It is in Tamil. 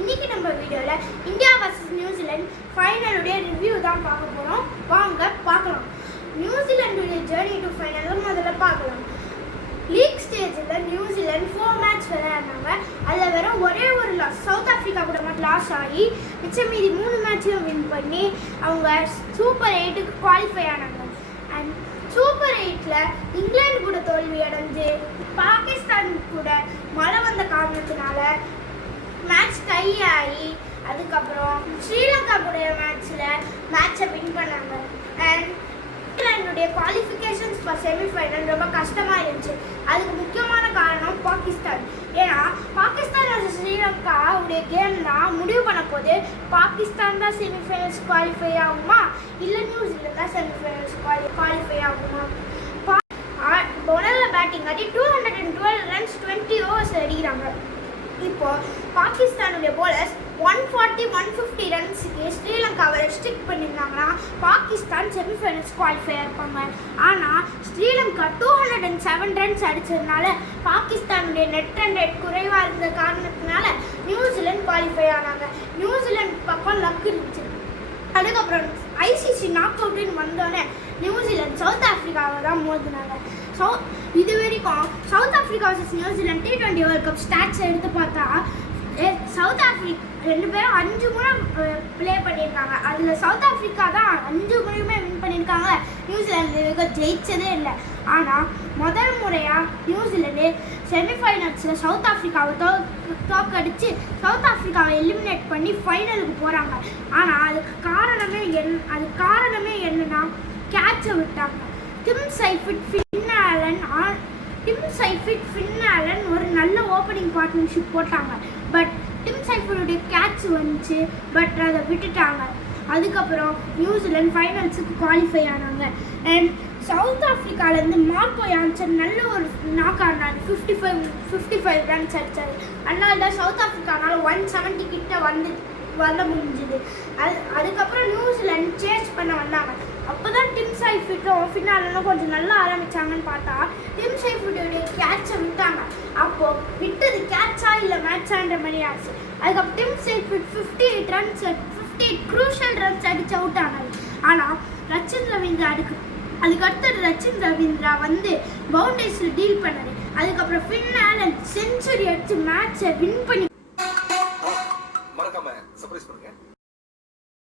இன்னைக்கு நம்ம வீடியோல இந்தியா வர்சஸ் நியூசிலாந்து ஃபைனலுடைய ரிவ்யூ தான் பார்க்க போறோம். வாங்க பார்க்கலாம். நியூசிலாந்துடைய ஜர்னி டு ஃபைனல் முதல்ல பார்க்கலாம். லீக் ஸ்டேஜில் நியூசிலாந்து 4 மேட்ச் விளையாடினாங்க. அதில் வெறும் ஒரே ஒரு லாஸ், சவுத் ஆஃப்ரிக்கா கூட மட்டும் லாஸ் ஆகி மிச்சம் மீதி 3 மேட்சையும் வின் பண்ணி அவங்க சூப்பர் 8க்கு குவாலிஃபை ஆனாங்க. அண்ட் சூப்பர் 8ல் இங்கிலாந்து கூட தோல்வி அடைஞ்சு பாகிஸ்தான் கூட மழை வந்த காரணத்தினால மேட்ச் டை ஆகி அதுக்கப்புறம் ஸ்ரீலங்கா கூட மேட்சை வின் பண்ணாங்க. அண்ட் இங்கிலாந்துடைய குவாலிஃபிகேஷன்ஸ் ஃபார் செமிஃபைனல் ரொம்ப கஷ்டமாக இருந்துச்சு. அதுக்கு முக்கியமான காரணம் பாகிஸ்தான். ஏன்னா பாகிஸ்தான் வர்சஸ் ஸ்ரீலங்கா உடைய கேம் தான் முடிவு பண்ண போது பாகிஸ்தான் தான் செமிஃபைனல்ஸ் குவாலிஃபை ஆகுமா இல்லை நியூசிலாந்து தான் செமிஃபைனல்ஸ் குவாலிஃபை ஆகுமா. முதல்ல பேட்டிங் ஆடி 212 ரன்ஸ் 20 ஓவர்ஸ் அடிக்கிறாங்க. இப்போ பாகிஸ்தானுடைய போலர்ஸ் 140 150 ரன்ஸுக்கு ஸ்ரீலங்காவை ரெஸ்ட்ரிக்ட் பண்ணியிருந்தாங்கன்னா பாகிஸ்தான் செமிஃபைனல்ஸ் குவாலிஃபை இருப்பாங்க. ஆனால் ஸ்ரீலங்கா 207 ரன்ஸ் அடித்ததுனால பாகிஸ்தானுடைய நெட் ரன் ரேட் குறைவாக இருந்த காரணத்தினால நியூசிலாந்து குவாலிஃபை ஆனாங்க. நியூசிலாந்து பக்கம் லக் இருந்துச்சு. அதுக்கப்புறம் ஐசிசி நாக் அவுட்னு வந்தோடனே நியூசிலாந்து சவுத் ஆஃப்ரிக்காவை தான் மோதினாங்க. இது வரைக்கும் south Africa versus New Zealand T20 world cup stats எடுத்து பார்த்தா சவுத் ஆஃப்ரிக்கா 2 பேரும் 5 முறை ப்ளே பண்ணியிருக்காங்க. அதில் சவுத் ஆஃப்ரிக்கா தான் 5 முறையுமே வின் பண்ணியிருக்காங்க. நியூசிலாந்து ஜெயிச்சதே இல்லை. ஆனால் முதல் முறையாக நியூசிலாந்து செமிஃபைனல்ஸில் சவுத் ஆஃப்ரிக்காவை தோக்கடிச்சு சவுத் ஆஃப்ரிக்காவை எலிமினேட் பண்ணி ஃபைனலுக்கு போகிறாங்க. ஆனால் அதுக்கு காரணமே என்னன்னா கேட்சை விட்டாங்க. டிம் சைஃபிட் ஃபின் ஆலன் ஒரு நல்ல ஓப்பனிங் பார்ட்னர்ஷிப் போட்டாங்க. பட் டிம் சைஃபிட்டுடைய கேட்ச் வந்துச்சு, பட் அதை விட்டுட்டாங்க. அதுக்கப்புறம் நியூசிலாந்து ஃபைனல்ஸுக்கு குவாலிஃபை ஆனாங்க. அண்ட் சவுத் ஆஃப்ரிக்காவிலேருந்து மார்க்கோ யான்சன் நல்ல ஒரு நாக் ஆனார். 55 ரன்ஸ் அடித்தார். அதனால தான் சவுத் ஆஃப்ரிக்கானால 170 கிட்ட வர முடிஞ்சுது. அதுக்கப்புறம் நியூசிலாந்து சேஸ் பண்ண வந்தாங்க. அப்போ தான் டிம் சைஃபிட்டும் ஃபின்னாலும் கொஞ்சம் நல்லா ஆரம்பித்தாங்கன்னு பார்த்தா டிம் சைஃபிட்டுடைய கேட்சை விட்டாங்க. அப்போது விட்டது கேட்சா இல்லை மேட்சான்ற மாதிரி ஆச்சு. அதுக்கப்புறம் டிம் சைஃபிட் 58 க்ரூஷியல் ரன்ஸ் அடித்து அவுட் ஆனார். ஆனால் ரச்சின் ரவீந்திரா அதுக்கடுத்தது ரச்சின் ரவீந்திரா வந்து பவுண்டரிஸில் டீல் பண்ணார். அதுக்கப்புறம் ஃபின் ஆலன் செஞ்சுரி அடித்து மேட்சை வின் பண்ணி